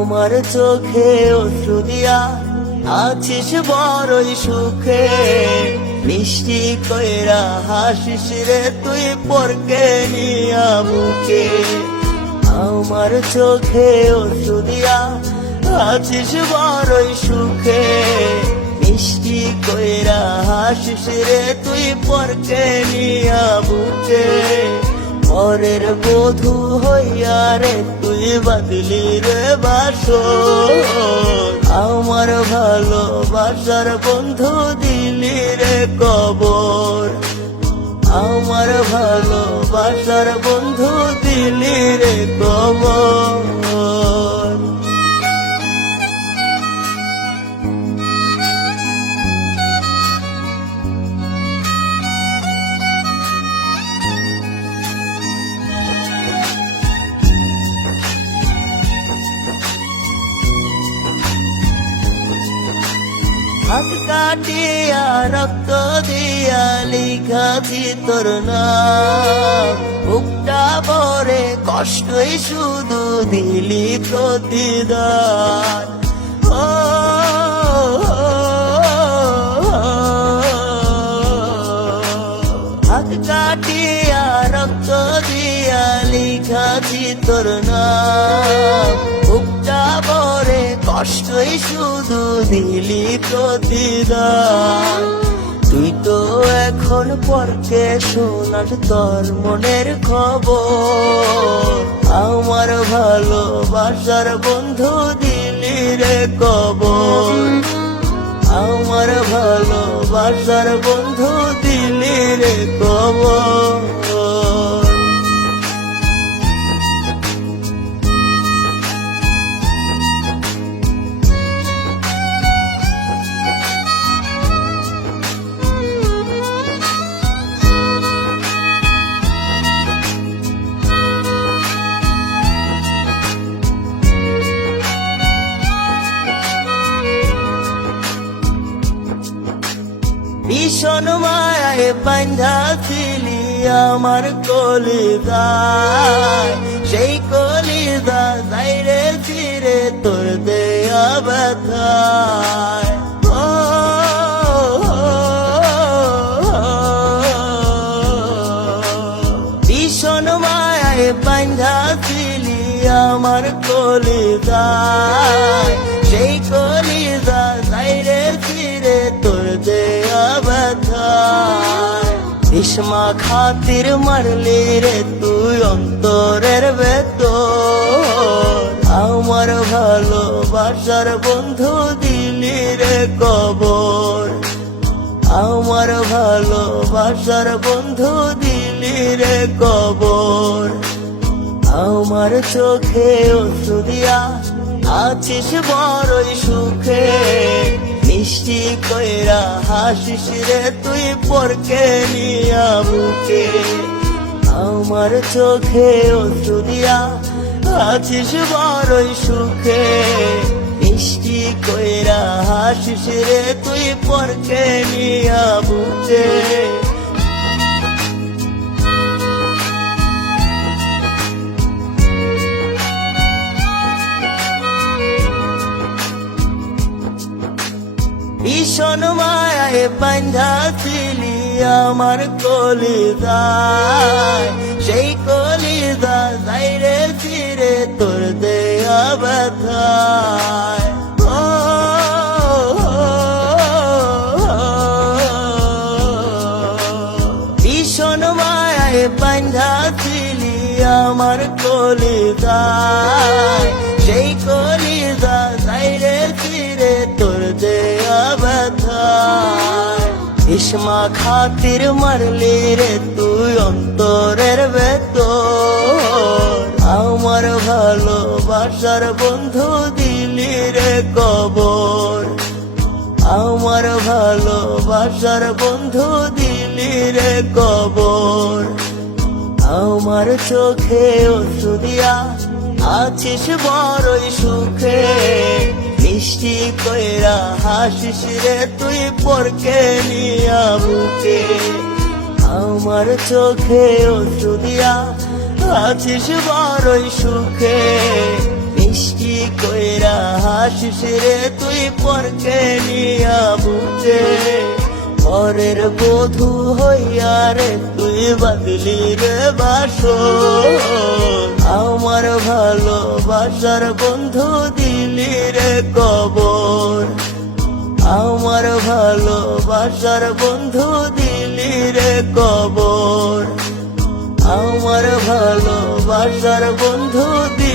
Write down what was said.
আমার চোখে অশ্রু দিয়া আছিস বড়ই সুখে, মিষ্টি কইরা হাসিস রে তুই পরকে নিয়া বুকে। আমার চোখে অশ্রু দিয়া আছিস বড়ই সুখে, মিষ্টি কইরা হাসিস রে তুই পরকে নিয়া বুকে। পরের বধূ হইয়া রে তুই বাঁধলি রে বাসর, আমার ভালোবাসার বন্ধু দিলি রে কবর। আমার ভালোবাসার বন্ধু দিলি রে কবর। হাত কাটিয়া রক্ত দিয়া লিখাছি তোর নাম, বুকটা ভরে কষ্টই শুধু দিলি প্রতিদান। ও হাত কাটিয়া রক্ত দিয়া লিখাছি তোর নাম, বুকটা ভরে কষ্টই শুধু দিলি প্রতিদান। তুই তো এখন পরকে শোনাস তোর মনের খবর, আমার ভালোবাসার বন্ধু দিলি রে কবর। আমার ভালোবাসার বন্ধু দিলি রে কবর। ভীষণ মায়ায় বাঁধা ছিলি আমার কলিজায়, সেই কলিজা যাইরে চিরে তোর দেয়া ব্যথায়। ভীষণ মায়ায় বাঁধা ছিলি আমার কলিজায়, সেই কলিজা যাইরে চিরে তোর দেয়া ব্যথায়। ইসমা খাতির মারলি রে তুই অন্তরের ভেতর, আমার ভালোবাসার বন্ধু দিলি রে কবর। আমার ভালোবাসার বন্ধু দিলি রে কবর। আমার চোখে অশ্রু দিয়া আছিস বড়ই সুখে, মিষ্টি কইরা হাসিস রে তুই পরকে নিয়া বুকে। আমার চোখে অশ্রু দিয়া আছিস বড়ই সুখে, মিষ্টি কইরা হাসিস রে তুই পরকে নিয়া বুকে। ভীষণ মায়ায় বাঁধা ছিলি আমার কলিজায়, সেই কলিজা যাইরে চিরে তোর দেয়া ব্যথায়। ভীষণ মায়ায় বাঁধা ছিলি আমার কলিজায়, সেই কলিজা যাইরে চিরে তোর দেয়া ব্যথায়। ইসমা খাতির মারলি রে তুই অন্তরের ভেতর, আমার ভালোবাসার বন্ধু দিলি রে কবর, আমার ভালোবাসার বন্ধু দিলি রে কবর। আমার চোখে অশ্রু দিয়া আছিস বড়ই সুখে, মিষ্টি কইরা হাসিস রে তুই পরকে নিয়া বুকে। আমার চোখে অশ্রু দিয়া আছিস বড়ই সুখে, মিষ্টি কইরা হাসিস রে তুই পরকে নিয়া বুকে। পরের বধূ হইয়া রে তুই বাদলি রে বাসর, আমার ভালোবাসার বন্ধু দিলি রে কবর, আমার ভালোবাসার বন্ধু দিলি রে কবর, আমার ভালোবাসার বন্ধু দিলি